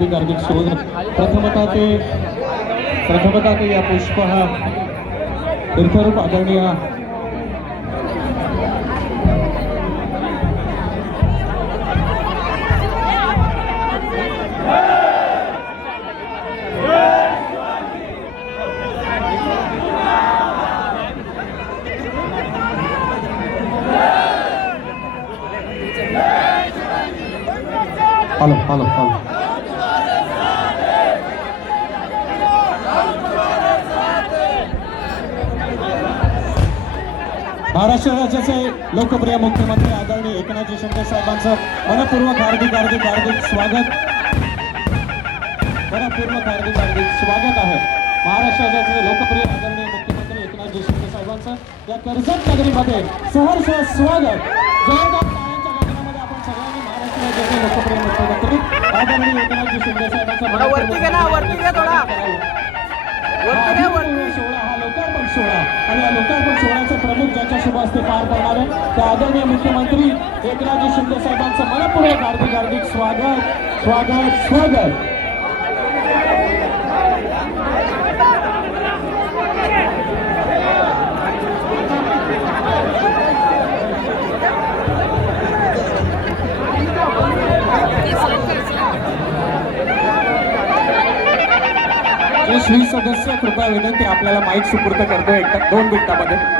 हार्दिक हार्दिक स्वागत प्रथमता ते प्रथमता ते या पुष्पहार तीर्थरूप आदरणीय Hello, hello, hello. महाराष्ट्र राज्याचे लोकप्रिय मुख्यमंत्री आदरणीय एकनाथजी शिंदे साहेबांचं मनपूर्वक हार्दिक हार्दिक हार्दिक स्वागत. मनपूर्वक हार्दिक हार्दिक स्वागत आहे. महाराष्ट्र राज्याचे लोकप्रिय आदरणीय मुख्यमंत्री एकनाथजी शिंदे साहेबांचं या कर्जत नगरीमध्ये सहर्ष स्वागत. जोरदार टाळ्यांच्या गजरामध्ये आपण सगळ्यांनी महाराष्ट्र राज्याचे लोकप्रिय मुख्यमंत्री आदरणीय एकनाथजी शिंदे साहेबांचं. सोहळा हा लोकार्पण सोहळा. आणि या लोकार्पण सोहळ्याचे प्रमुख त्या आदरणीय मुख्यमंत्री एकनाथजी शिंदे साहेबांचं मनपूर्वक हार्दिक हार्दिक स्वागत स्वागत स्वागत. सदस्य कृपया विनंती आपल्याला माईक सुपूर्द करतो एकदा दोन मिनिटामध्ये.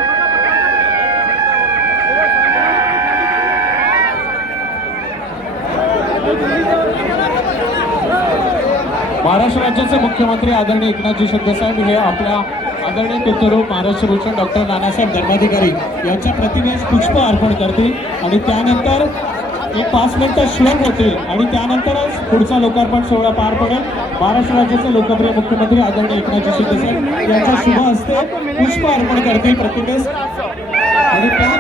महाराष्ट्र राज्याचे मुख्यमंत्री आदरणीय एकनाथजी शिंदे साहेब हे आपल्या आदरणीय पितृरूप महाराष्ट्र भूषण डॉक्टर नानासाहेब धर्माधिकारी यांच्या प्रतिमेस पुष्प अर्पण करतील आणि त्यानंतर एक पाच मिनिटं श्लोक होतील आणि त्यानंतरच पुढचा लोकार्पण सोहळा पार पडेल. महाराष्ट्र राज्याचे लोकप्रिय मुख्यमंत्री आदरणीय एकनाथजी शिंदे साहेब यांच्या शुभ हस्ते पुष्प अर्पण करतील प्रतिमेस. आणि त्या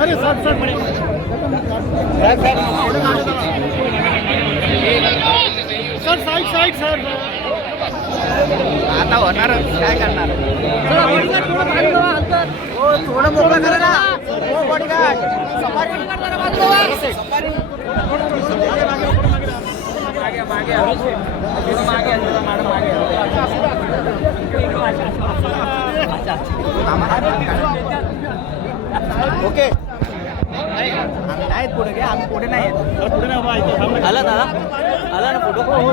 अरे sir sir sir side side sir आता होणार काय करणार? हो थोडं मोकळं करा ना. हो bodyguard. सफारी. ओके. नाही, नाहीत पुढे घ्या आम्ही पुढे नाही आहेत. आला ना आला ना फोटो. हो